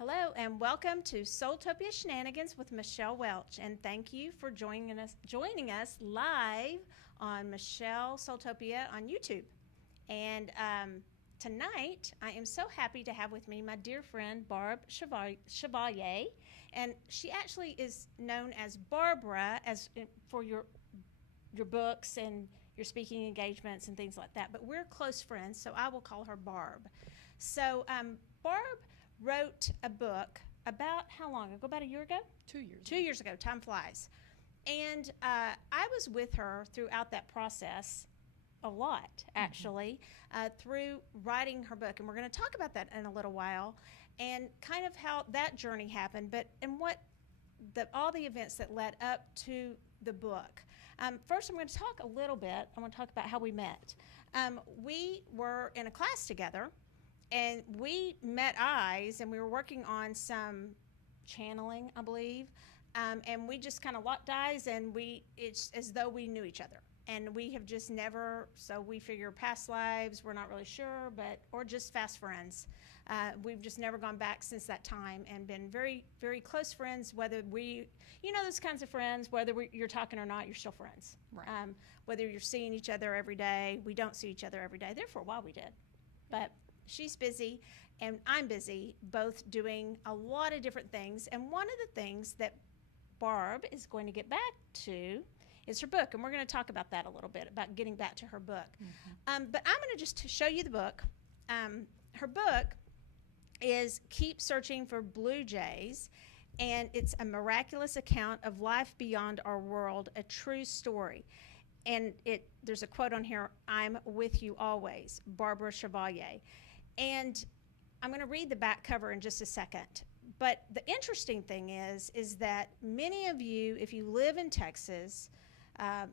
Hello and welcome to SoulTopia Shenanigans with Michelle Welch, and thank you for joining us live on Michelle SoulTopia on YouTube. And tonight I am so happy to have with me my dear friend Barb Chevalier, and she actually is known as Barbara for your books and your speaking engagements and things like that. But we're close friends, so I will call her Barb. So Barb wrote a book about how long ago? About a year ago? 2 years. 2 years ago. Time flies. And I was with her throughout that process a lot, actually, through writing her book. And we're going to talk about that in a little while and kind of how that journey happened, and all the events that led up to the book. First, I'm going to talk a little bit. I want to talk about how we met. We were in a class together, and we met eyes, and we were working on some channeling, I believe, and we just kind of locked eyes, and it's as though we knew each other. And we have just never, so we figure past lives, we're not really sure, or just fast friends. We've just never gone back since that time and been very, very close friends, whether those kinds of friends, whether you're talking or not, you're still friends. Right. Whether you're seeing each other every day, we don't see each other every day. There for a while we did. But she's busy and I'm busy, both doing a lot of different things. And one of the things that Barb is going to get back to is her book, and we're going to talk about that a little bit, about getting back to her book. Mm-hmm. But I'm going to just show you the book. Her book is Keep Searching for Blue Jays, and it's a miraculous account of life beyond our world, a true story. And there's a quote on here, "I'm with you always, Barbara Chevalier." And I'm going to read the back cover in just a second. But the interesting thing is that many of you, if you live in Texas, or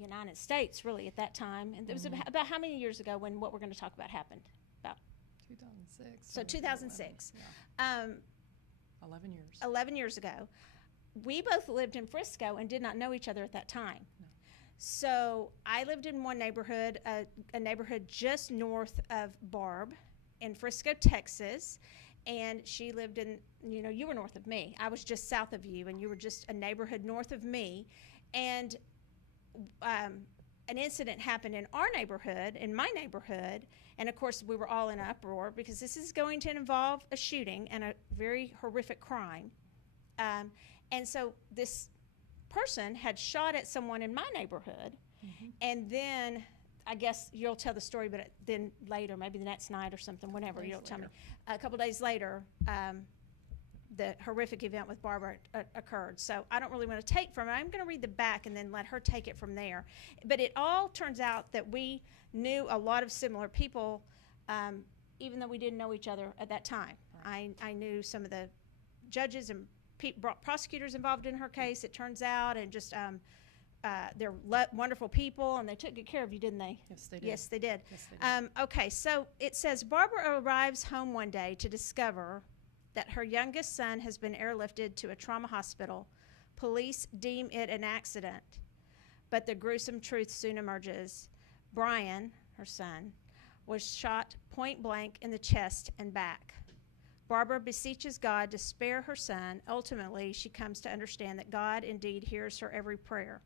United States really at that time, and it was about how many years ago when what we're going to talk about happened? About 2006. So 2006. 11 years. 11 years ago. We both lived in Frisco and did not know each other at that time. No. So I lived in one neighborhood, a neighborhood just north of Barb in Frisco, Texas. And she lived in, you were north of me. I was just south of you, and you were just a neighborhood north of me. And an incident happened in our neighborhood, in my neighborhood, and of course we were all in an uproar because this is going to involve a shooting and a very horrific crime. And so this person had shot at someone in my neighborhood, and then I guess you'll tell the story, but then later, maybe the next night or something, whenever, you'll tell me. A couple days later, the horrific event with Barbara occurred. So I don't really want to take from it. I'm going to read the back and then let her take it from there. But it all turns out that we knew a lot of similar people, even though we didn't know each other at that time. Right. I knew some of the judges and prosecutors involved in her case, it turns out, and just they're wonderful people, and they took good care of you, didn't they? Yes, they did. Yes, they did. Yes, they did. Okay, so it says, Barbara arrives home one day to discover that her youngest son has been airlifted to a trauma hospital. Police deem it an accident, but the gruesome truth soon emerges. Bryan, her son, was shot point blank in the chest and back. Barbara beseeches God to spare her son. Ultimately, she comes to understand that God indeed hears her every prayer.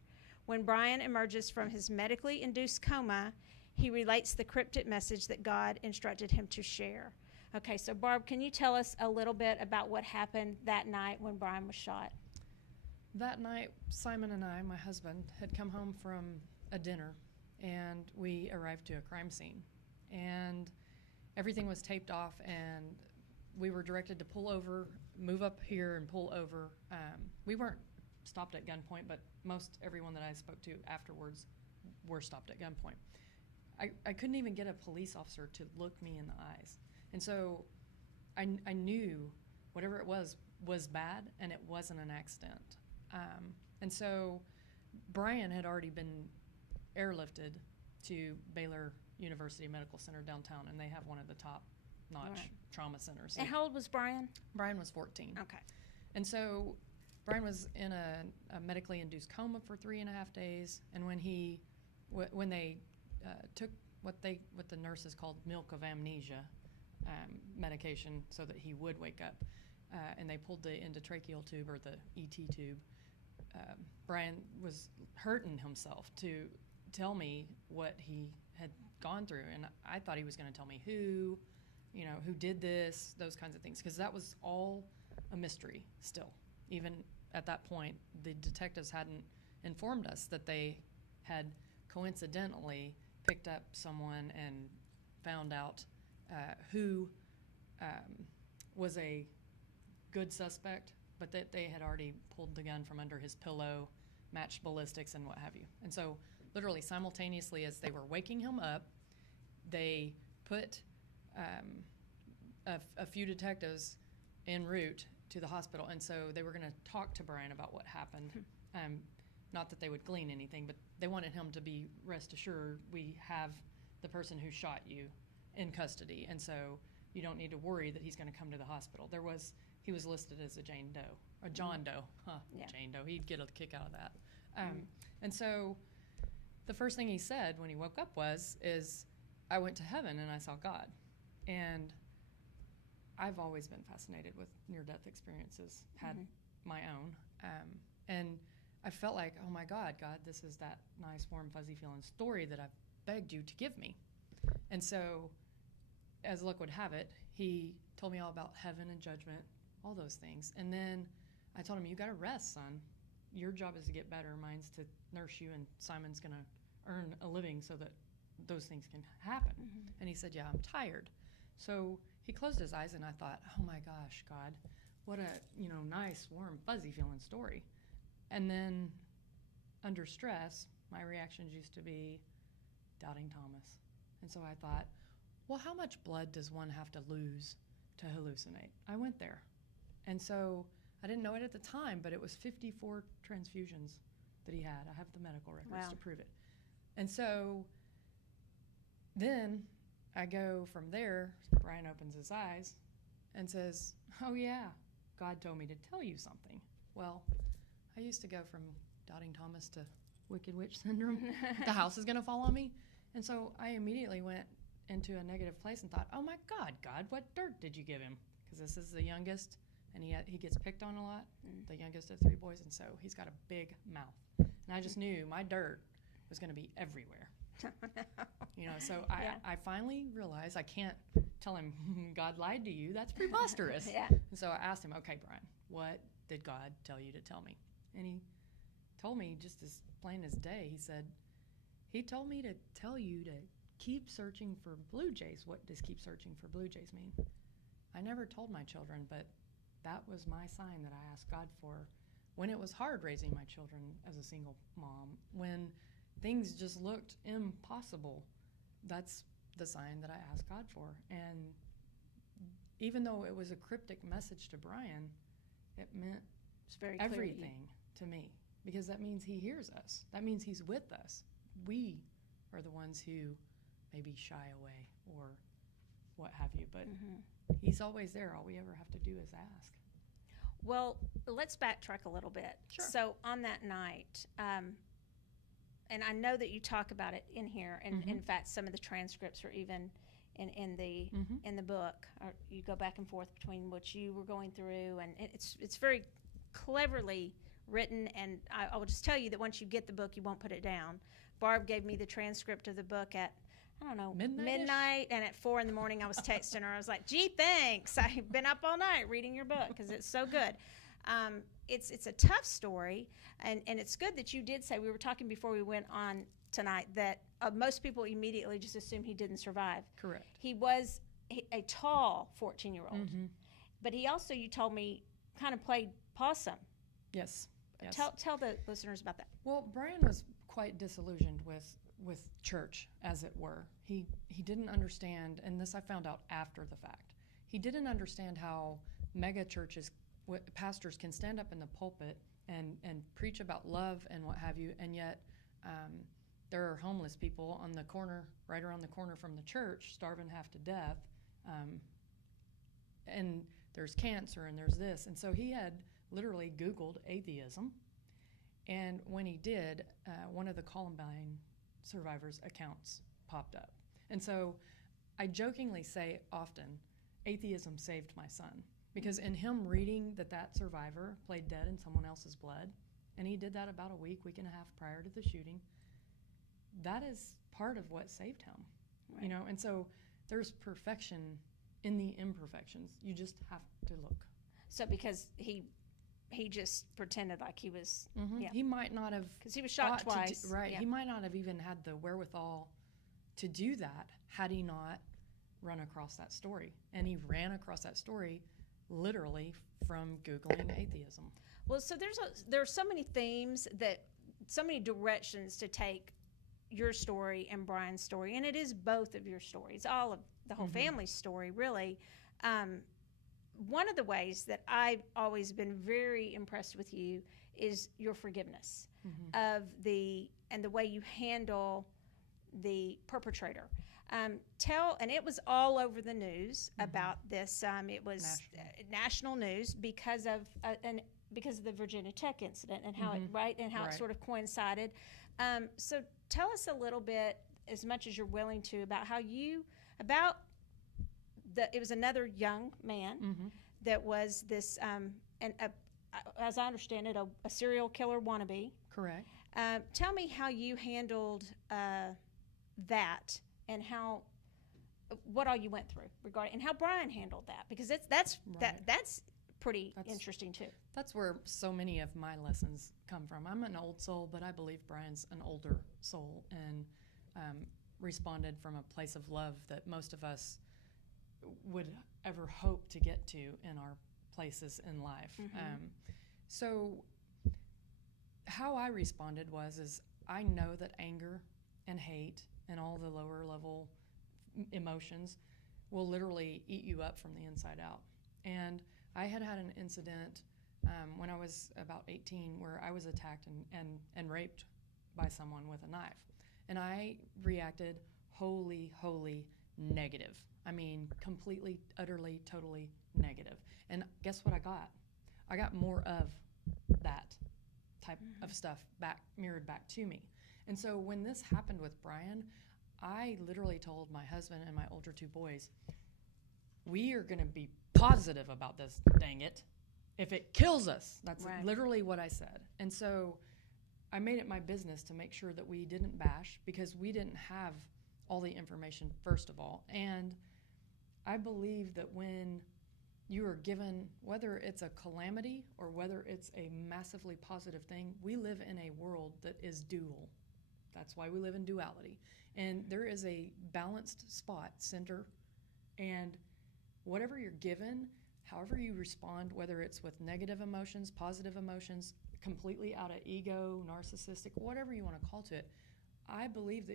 When Bryan emerges from his medically induced coma, he relates the cryptic message that God instructed him to share. Okay, so Barb, can you tell us a little bit about what happened that night when Bryan was shot? That night, Simon and I, my husband, had come home from a dinner, and we arrived to a crime scene. And everything was taped off, and we were directed to pull over, move up here and pull over. We weren't stopped at gunpoint, but most everyone that I spoke to afterwards were stopped at gunpoint. I couldn't even get a police officer to look me in the eyes. And so I knew whatever it was bad, and it wasn't an accident. And so Bryan had already been airlifted to Baylor University Medical Center downtown, and they have one of the top-notch trauma centers. And how old was Bryan? Bryan was 14. Okay. And so Bryan was in a medically induced coma for 3.5 days, and when they took what the nurses called milk of amnesia, medication so that he would wake up. And they pulled the endotracheal tube, or the ET tube. Bryan was hurting himself to tell me what he had gone through, and I thought he was going to tell me who did this, those kinds of things, because that was all a mystery still. Even at that point, the detectives hadn't informed us that they had coincidentally picked up someone and found out who was a good suspect, but that they had already pulled the gun from under his pillow, matched ballistics and what have you. And so literally simultaneously as they were waking him up, they put a few detectives en route to the hospital. And so they were going to talk to Bryan about what happened. Not that they would glean anything, but they wanted him to be rest assured, we have the person who shot you in custody. And so you don't need to worry that he's going to come to the hospital. He was listed as a Jane Doe, or John Doe. Yeah. Jane Doe. He'd get a kick out of that. And so the first thing he said when he woke up is, I went to heaven and I saw God. And I've always been fascinated with near-death experiences, had my own. And I felt like, oh my God, this is that nice, warm, fuzzy feeling story that I've begged you to give me. And so, as luck would have it, he told me all about heaven and judgment, all those things. And then I told him, you got to rest, son. Your job is to get better. Mine's to nurse you, and Simon's going to earn a living so that those things can happen. And he said, yeah, I'm tired. So he closed his eyes, and I thought, oh my gosh, God, what a nice, warm, fuzzy feeling story. And then under stress, my reactions used to be doubting Thomas. And so I thought, well, how much blood does one have to lose to hallucinate? I went there. And so I didn't know it at the time, but it was 54 transfusions that he had. I have the medical records to prove it. And so then I go from there. Bryan opens his eyes and says, oh yeah, God told me to tell you something. Well, I used to go from doubting Thomas to wicked witch syndrome. The house is going to fall on me. And so I immediately went into a negative place and thought, oh my God, what dirt did you give him? Because this is the youngest, and he gets picked on a lot, the youngest of 3 boys, and so he's got a big mouth. And I just knew my dirt was going to be everywhere. So I finally realized I can't tell him, God lied to you. That's preposterous. And so I asked him, okay, Bryan, what did God tell you to tell me? And he told me just as plain as day. He said, he told me to tell you to keep searching for blue jays. What does keep searching for blue jays mean? I never told my children, but that was my sign that I asked God for when it was hard raising my children as a single mom, when things just looked impossible. That's the sign that I asked God for. And even though it was a cryptic message to Bryan, it meant everything to me, because that means he hears us. That means he's with us. We are the ones who maybe shy away or what have you, but he's always there. All we ever have to do is ask. Well, let's backtrack a little bit. Sure. So on that night, and I know that you talk about it in here, and in fact, some of the transcripts are even in the book. Or you go back and forth between what you were going through, and it's very cleverly written. And I will just tell you that once you get the book, you won't put it down. Barb gave me the transcript of the book at, I don't know, midnight, and at 4 a.m. I was texting her. I was like, gee, thanks. I've been up all night reading your book because it's so good. It's a tough story, and it's good that you did say, we were talking before we went on tonight, that most people immediately just assume he didn't survive. Correct. He was a tall 14-year-old, but he also, you told me, kind of played possum. Yes. Tell the listeners about that. Well, Bryan was quite disillusioned with church, as it were. He didn't understand, and this I found out after the fact, he didn't understand how mega churches, pastors can stand up in the pulpit and preach about love and what have you, and yet there are homeless people on the corner, right around the corner from the church, starving half to death, and there's cancer and there's this. And so he had literally Googled atheism, and when he did, one of the Columbine survivors' accounts popped up. And so I jokingly say often atheism saved my son. Because in him reading that survivor played dead in someone else's blood, and he did that about a week and a half prior to the shooting, that is part of what saved him. Right. You know, and so there's perfection in the imperfections. You just have to look. So because he just pretended like he was, Mm-hmm. yeah, He might not have, because he was shot twice. right? Yeah. He might not have even had the wherewithal to do that had he not run across that story. And he ran across that story literally from Googling atheism. Well, so there's so many themes, that so many directions to take your story and Bryan's story, and it is both of your stories, all of the whole Mhm. family's story, really. One of the ways that I've always been very impressed with you is your forgiveness Mhm. of the way you handle the perpetrator. And it was all over the news Mhm. about this. It was national news because of the Virginia Tech incident and how Mhm. it Right. sort of coincided. So tell us a little bit, as much as you're willing to, about it was another young man Mm-hmm. that was this, as I understand it, a serial killer wannabe. Correct. Tell me how you handled that, and what all you went through regarding, and how Bryan handled that, because that's pretty interesting too. That's where so many of my lessons come from. I'm an old soul, but I believe Bryan's an older soul, and responded from a place of love that most of us would ever hope to get to in our places in life. Mm-hmm. So how I responded is I know that anger and hate and all the lower level emotions will literally eat you up from the inside out. And I had an incident when I was about 18 where I was attacked and raped by someone with a knife. And I reacted wholly negative. I mean, completely, utterly, totally negative. And guess what I got? I got more of that type of stuff mirrored back to me. And so when this happened with Bryan, I literally told my husband and my older two boys, we are going to be positive about this, dang it. If it kills us, that's right. Literally what I said. And so I made it my business to make sure that we didn't bash, because we didn't have all the information, first of all. And I believe that when you are given, whether it's a calamity or whether it's a massively positive thing, we live in a world that is dual. That's why we live in duality. And there is a balanced spot, center, and whatever you're given, however you respond, whether it's with negative emotions, positive emotions, completely out of ego, narcissistic, whatever you want to call to it, I believe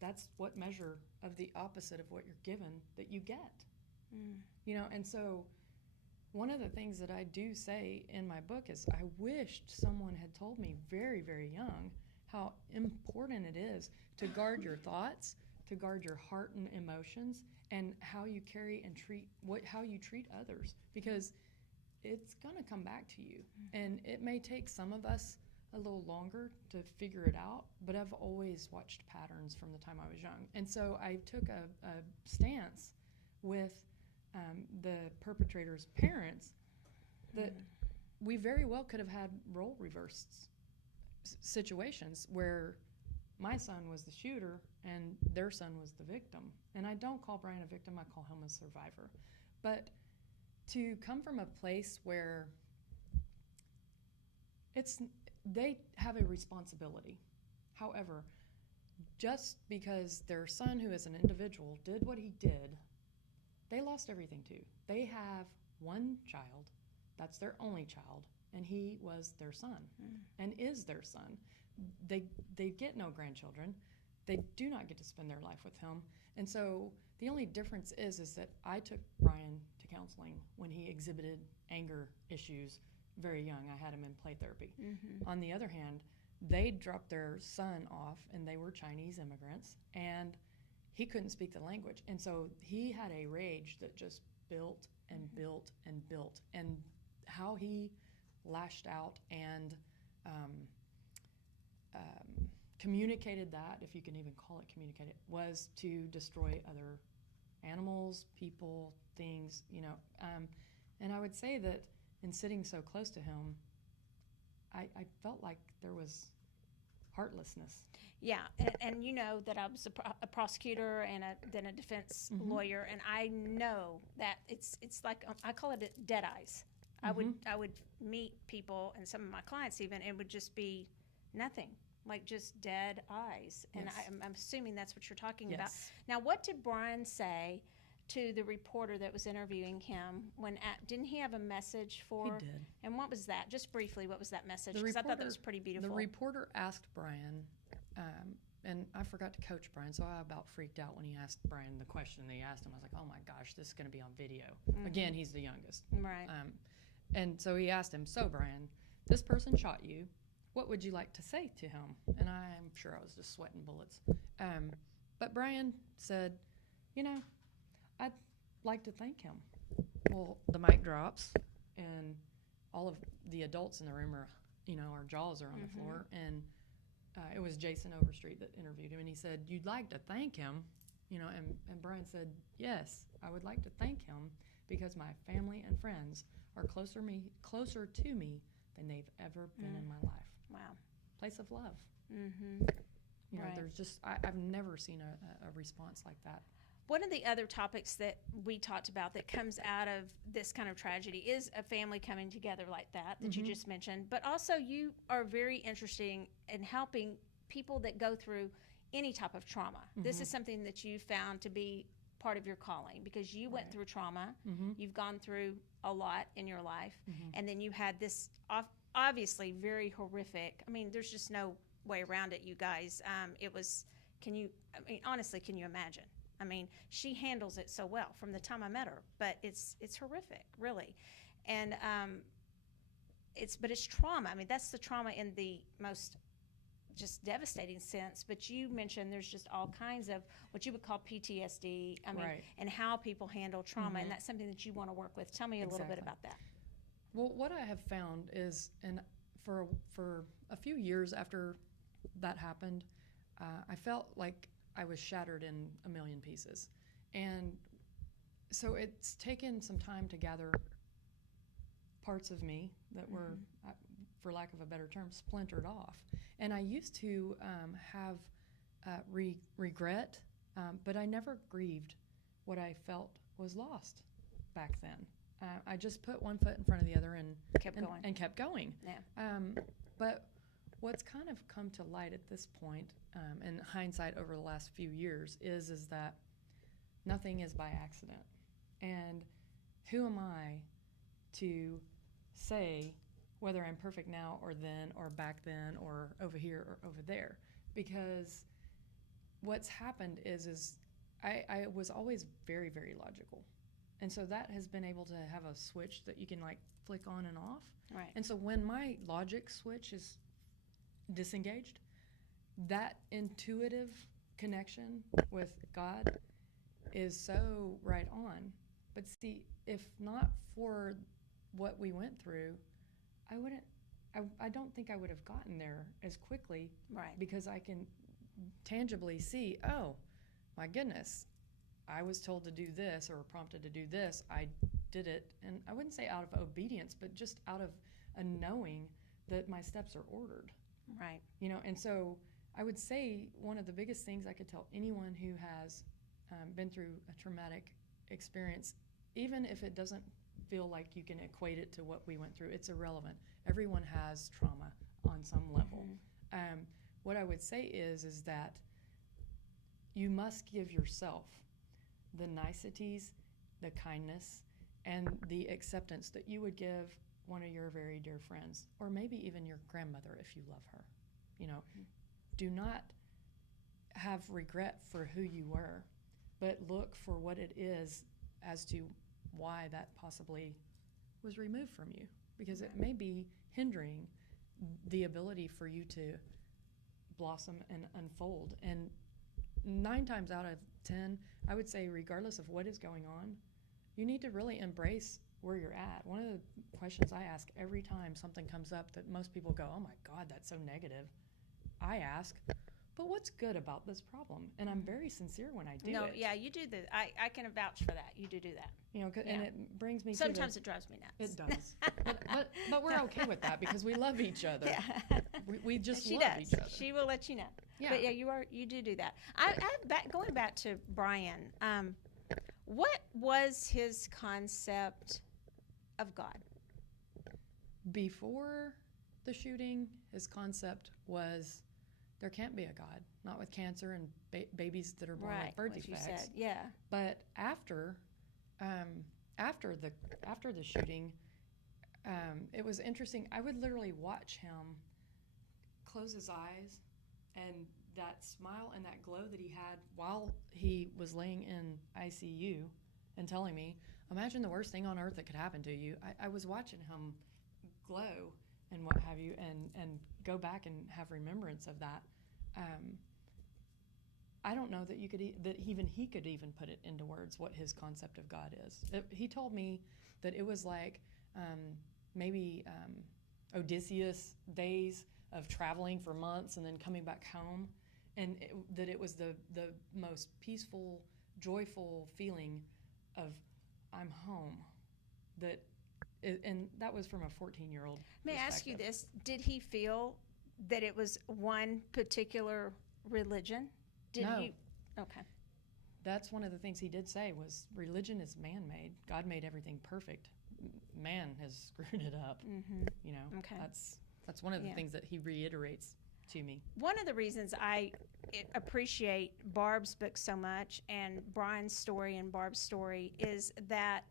that's what measure of the opposite of what you're given that you get. You know, and so one of the things that I do say in my book is I wished someone had told me very, very young how important it is to guard your thoughts, to guard your heart and emotions, and how you carry and how you treat others, because it's going to come back to you. And it may take some of us a little longer to figure it out, but I've always watched patterns from the time I was young. And so I took a stance with the perpetrator's parents that we very well could have had role reversed situations where my son was the shooter and their son was the victim. And I don't call Bryan a victim, I call him a survivor. But to come from a place where they have a responsibility. However, just because their son, who is an individual, did what he did, they lost everything too. They have one child, that's their only child, and he was their son and is their son. They get no grandchildren. They do not get to spend their life with him. And so the only difference is that I took Bryan to counseling when he exhibited anger issues very young. I had him in play therapy. On the other hand, they dropped their son off, and they were Chinese immigrants, and he couldn't speak the language. And so he had a rage that just built and built and built. And how he lashed out and communicated that, if you can even call it communicated, was to destroy other animals, people, things, and I would say that in sitting so close to him, I felt like there was heartlessness. Yeah, and you know that I was a prosecutor and then a defense lawyer, and I know that it's like I call it dead eyes. I would meet people and some of my clients even, and it would just be nothing, like just dead eyes. And Yes. I'm assuming that's what you're talking Yes. about. Now, what did Bryan say to the reporter that was interviewing him didn't he have a message for? He did. And what was that? Just briefly, what was that message? The Because I thought that reporter- was pretty beautiful. The reporter asked Bryan, and I forgot to coach Bryan, so I about freaked out when he asked Bryan the question that he asked him. I was like, oh my gosh, this is going to be on video. Again, he's the youngest. Right. And so he asked him, so Bryan, this person shot you. What would you like to say to him? And I'm sure I was just sweating bullets. But Bryan said, I'd like to thank him. Well, the mic drops, and all of the adults in the room are, our jaws are on the floor. And it was Jason Overstreet that interviewed him, and he said, you'd like to thank him? And Bryan said, yes, I would like to thank him because my family and friends are closer to me than they've ever been in my life. Wow. Place of love. Right. There's just, I've never seen a response like that. One of the other topics that we talked about that comes out of this kind of tragedy is a family coming together like that you just mentioned. But also you are very interesting in helping people that go through any type of trauma. This is something that you found to be part of your calling because you went through trauma. You've gone through a lot in your life. And then you had this obviously very horrific, there's just no way around it, you guys. Honestly, can you imagine? She handles it so well from the time I met her, but it's horrific, really. And it's trauma. That's the trauma in the most just devastating sense. But you mentioned there's just all kinds of what you would call PTSD. Right. And how people handle trauma, and that's something that you want to work with. Tell me a little bit about that. Well, what I have found is, and for a few years after that happened, I felt like I was shattered in a million pieces. And so it's taken some time to gather parts of me that were, for lack of a better term, splintered off. And I used to have regret, but I never grieved what I felt was lost back then. I just put one foot in front of the other and kept going. Yeah. But what's kind of come to light at this point, in hindsight over the last few years, is that nothing is by accident. And who am I to say whether I'm perfect now or then or back then or over here or over there? Because what's happened is I was always very, very logical. And so that has been able to have a switch that you can flick on and off. Right. And so when my logic switch is disengaged, that intuitive connection with God is so right on. But see, if not for what we went through, I don't think I would have gotten there as quickly. Right. Because I can tangibly see, oh my goodness, I was told to do this or prompted to do this. I did it, and I wouldn't say out of obedience, but just out of a knowing that my steps are ordered. Right. And so I would say one of the biggest things I could tell anyone who has been through a traumatic experience, even if it doesn't feel like you can equate it to what we went through, it's irrelevant. Everyone has trauma on some level. What I would say is that you must give yourself the niceties, the kindness, and the acceptance that you would give one of your very dear friends, or maybe even your grandmother if you love her. Do not have regret for who you were, but look for what it is as to why that possibly was removed from you, because it may be hindering the ability for you to blossom and unfold. And 9 times out of 10, I would say, regardless of what is going on, you need to really embrace where you're at. One of the questions I ask every time something comes up that most people go, oh my God, that's so negative. I ask, but what's good about this problem? And I'm very sincere when I do No, it. yeah, you do I can vouch for that. You do that. You know, Yeah. and it brings me Sometimes to it drives me nuts. it does. but we're okay with that because we love each other. Yeah. We just She love does. each other. She will let you know. Yeah. But yeah, you do that. Going back to Bryan. What was his concept of God? Before the shooting, his concept was there can't be a God, not with cancer and babies that are born with birth what defects. You said. Yeah. But after the shooting, it was interesting. I would literally watch him close his eyes, and that smile and that glow that he had while he was laying in ICU and telling me, imagine the worst thing on earth that could happen to you. I was watching him glow and what have you, and go back and have remembrance of that. I don't know that that even he could even put it into words what his concept of God is. He told me that it was like maybe Odysseus days of traveling for months and then coming back home, and that it was the most peaceful, joyful feeling of I'm home. And that was from a 14-year-old. May I ask you this? Did he feel that it was one particular religion? No. Okay. That's one of the things he did say was religion is man-made. God made everything perfect. Man has screwed it up. Mm-hmm. You know, okay. That's one of the things that he reiterates to me. One of the reasons I appreciate Barb's book so much, and Bryan's story and Barb's story, is that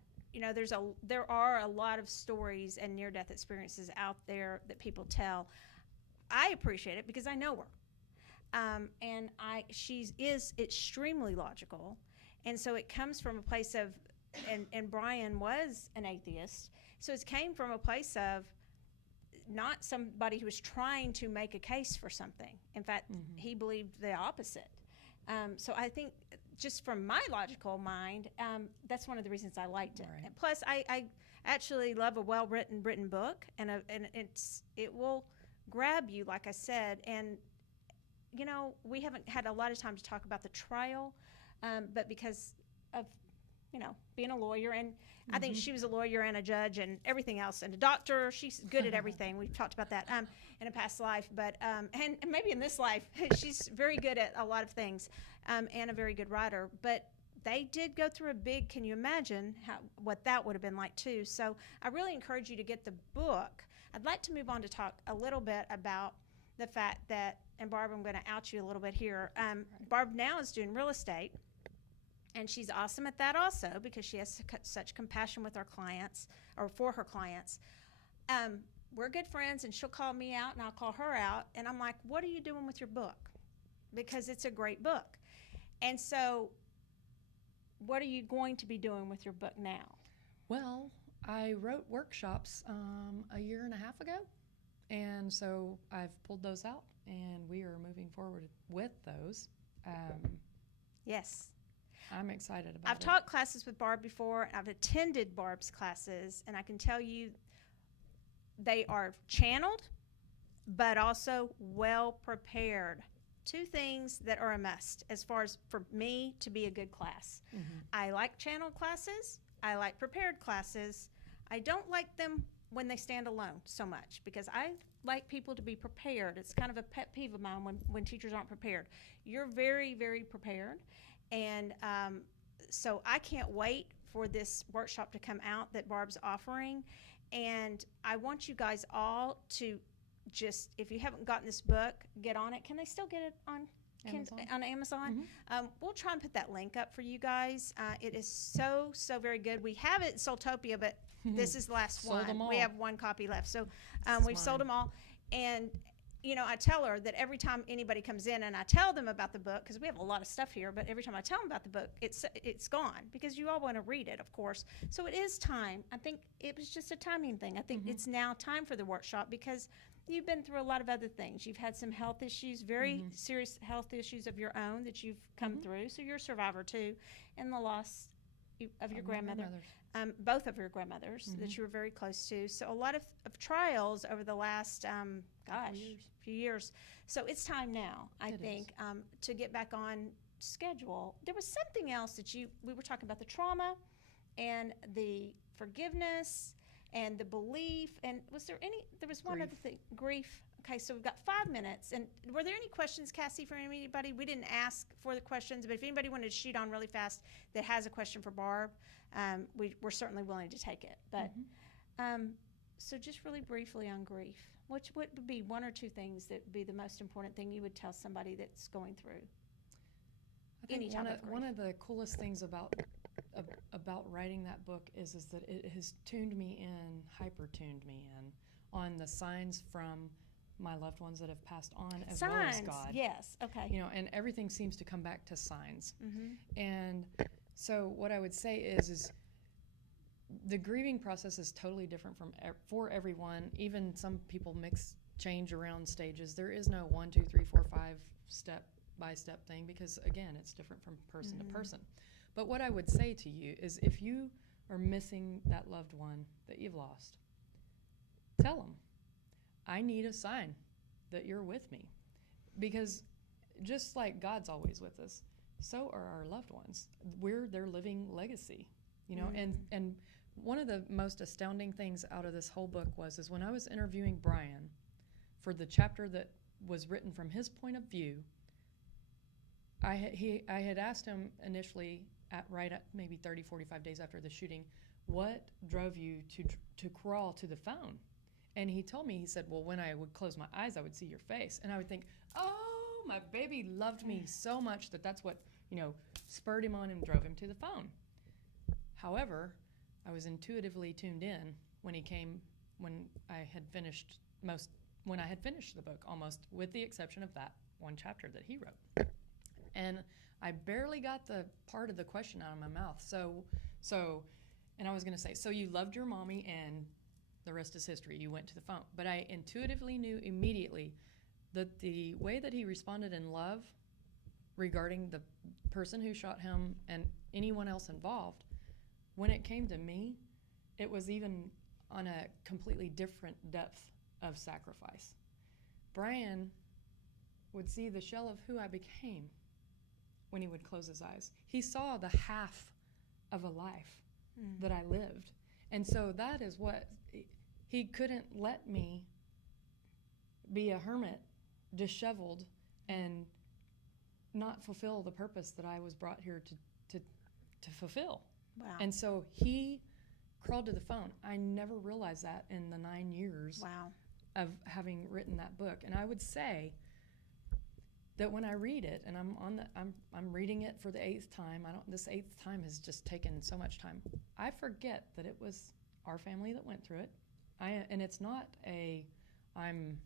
there are a lot of stories and near-death experiences out there that people tell. I appreciate it because I know her, and she is extremely logical, and so it comes from a place of, and Bryan was an atheist, so it came from a place of not somebody who was trying to make a case for something. In fact, he believed the opposite. So I think, just from my logical mind, that's one of the reasons I liked it. Right. And plus, I actually love a well-written book, and it will grab you, like I said. And we haven't had a lot of time to talk about the trial, but because of being a lawyer, and I think she was a lawyer and a judge and everything else, and a doctor. She's good at everything. We've talked about that in a past life, but and maybe in this life, she's very good at a lot of things, and a very good writer. But they did go through a big. Can you imagine what that would have been like too? So I really encourage you to get the book. I'd like to move on to talk a little bit about the fact that, and Barb, I'm going to out you a little bit here. Barb now is doing real estate. And she's awesome at that also, because she has such compassion with our clients, or for her clients. We're good friends, and she'll call me out and I'll call her out. And I'm like, what are you doing with your book? Because it's a great book. And so what are you going to be doing with your book now? Well, I wrote workshops a year and a half ago. And so I've pulled those out, and we are moving forward with those. Yes. I'm excited about it. I've taught classes with Barb before. I've attended Barb's classes, and I can tell you they are channeled, but also well prepared. Two things that are a must as far as for me to be a good class. I like channeled classes. I like prepared classes. I don't like them when they stand alone so much, because I like people to be prepared. It's kind of a pet peeve of mine when teachers aren't prepared. You're very, very prepared. And so I can't wait for this workshop to come out that Barb's offering. And I want you guys all to just, if you haven't gotten this book, get on it. Can they still get it on Amazon? We'll try and put that link up for you guys. It is so very good. We have it at SoulTopia, but this is the last one. We have one copy left. So we've sold them all. And I tell her that every time anybody comes in and I tell them about the book, because we have a lot of stuff here, but every time I tell them about the book, it's gone, because you all want to read it, of course. So it is time. I think it was just a timing thing. I think it's now time for the workshop, because you've been through a lot of other things. You've had some health issues, very serious health issues of your own that you've come through. So you're a survivor too, and the loss, of your My grandmother, grandmothers. both of your grandmothers Mhm. that you were very close to. So a lot of trials over the last, few years. So it's time now, I It think, to get back on schedule. There was something else that we were talking about, the trauma and the forgiveness and the belief. And there was one Grief. other thing, grief. Okay, so we've got 5 minutes. And were there any questions, Cassie, for anybody? We didn't ask for the questions, but if anybody wanted to shoot on really fast that has a question for Barb, we're certainly willing to take it. But so just really briefly on grief, what would be one or two things that would be the most important thing you would tell somebody that's going through? I think Any type of one grief. of the coolest things about writing that book is that it has hyper tuned me in on the signs from my loved ones that have passed on, as well as God. Yes. Okay. You know, and everything seems to come back to signs. Mm-hmm. And so what I would say is the grieving process is totally different for everyone. Even some people change around stages. There is no 1, 2, 3, 4, 5 step by step thing, because again, it's different from person to person. But what I would say to you is, if you are missing that loved one that you've lost, tell them, I need a sign that you're with me. Because just like God's always with us, so are our loved ones. We're their living legacy, you know. And one of the most astounding things out of this whole book is when I was interviewing Bryan for the chapter that was written from his point of view, I had asked him initially right at maybe 30, 45 days after the shooting, what drove you to crawl to the phone? And he told me, he said, well, when I would close my eyes, I would see your face. And I would think, oh, my baby loved me so much that's what, spurred him on and drove him to the phone. However, I was intuitively tuned in when I had finished the book, almost, with the exception of that one chapter that he wrote. And I barely got the part of the question out of my mouth. And I was going to say, so you loved your mommy and the rest is history. You went to the phone. But I intuitively knew immediately that the way that he responded in love regarding the person who shot him and anyone else involved, when it came to me, it was even on a completely different depth of sacrifice. Bryan would see the shell of who I became when he would close his eyes. He saw the half of a life that I lived. And so that is what he couldn't let me be a hermit, disheveled, and not fulfill the purpose that I was brought here to fulfill. Wow. And so he crawled to the phone. I never realized that in the 9 years of having written that book. And I would say that when I read it, and I'm reading it for the 8th time. This 8th time has just taken so much time. I forget that it was our family that went through it. And it's not I'm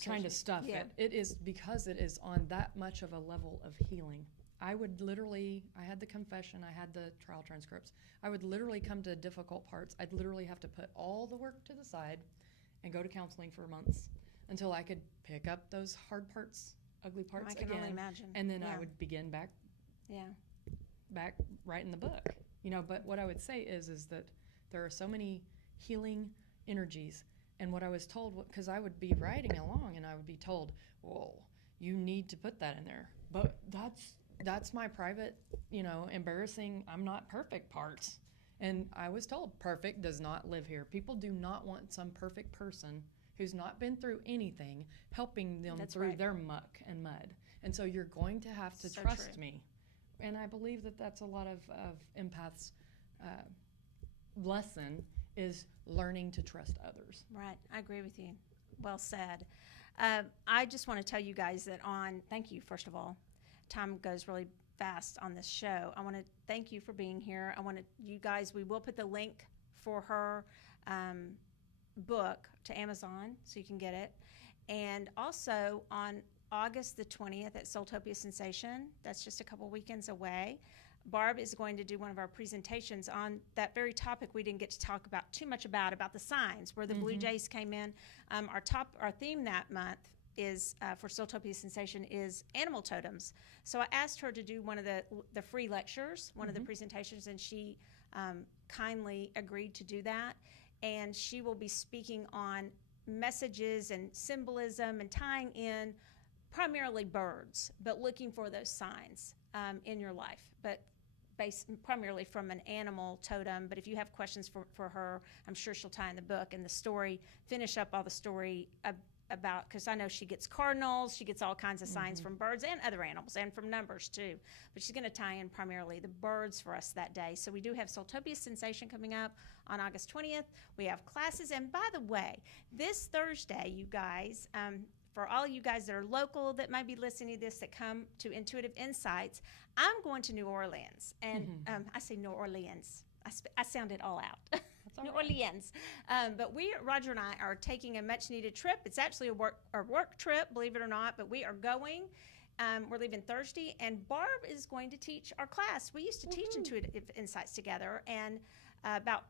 trying to stuff it. It is because it is on that much of a level of healing. I had the confession, I had the trial transcripts. I would literally come to difficult parts. I'd literally have to put all the work to the side and go to counseling for months until I could pick up those hard parts, ugly parts again. I can only imagine. And then I would begin back writing the book. But what I would say is that there are so many healing energies. And what I was told, because I would be writing along and I would be told, well, you need to put that in there. But that's my private, embarrassing, I'm not perfect parts. And I was told, perfect does not live here. People do not want some perfect person who's not been through anything helping them through their muck and mud. And so you're going to have to trust me. And I believe that that's a lot of empaths' lesson, is learning to trust others. Right. I agree with you. Well said. I just want to tell you guys that thank you, first of all. Time goes really fast on this show. I want to thank you for being here. We will put the link for her book to Amazon so you can get it. And also on August the 20th at SoulTopia Sensation, that's just a couple weekends away, Barb is going to do one of our presentations on that very topic we didn't get to talk about too much about the signs, where the Blue Jays came in. Our theme that month is for SoulTopia Sensation is animal totems. So I asked her to do one of the free lectures, one of the presentations, and she kindly agreed to do that. And she will be speaking on messages and symbolism and tying in primarily birds, but looking for those signs in your life, but based primarily from an animal totem. But if you have questions for her, I'm sure she'll tie in the book and the story, finish up all the story about, because I know she gets cardinals, she gets all kinds of signs from birds and other animals and from numbers too. But she's going to tie in primarily the birds for us that day. So we do have SoulTopia Sensation coming up on August 20th. We have classes. And by the way, this Thursday, you guys, for all you guys that are local that might be listening to this that come to Intuitive Insights, I'm going to New Orleans. And I say New Orleans. I sound it all out. New Orleans. But Roger and I are taking a much needed trip. It's actually a work trip, believe it or not, but we are going. We're leaving Thursday, and Barb is going to teach our class. We used to teach Intuitive Insights together, and about,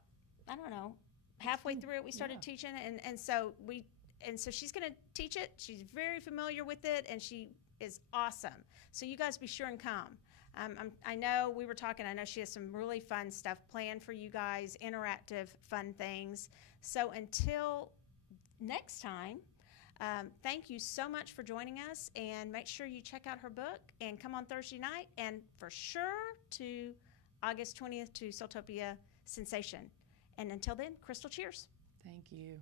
I don't know, halfway through it, we started teaching, and so she's going to teach it. She's very familiar with it, and she is awesome. So you guys be sure and come. I know we were talking, I know she has some really fun stuff planned for you guys, interactive, fun things. So until next time, thank you so much for joining us, and make sure you check out her book and come on Thursday night, and for sure to August 20th to SoulTopia Sensation. And until then, Crystal cheers. Thank you.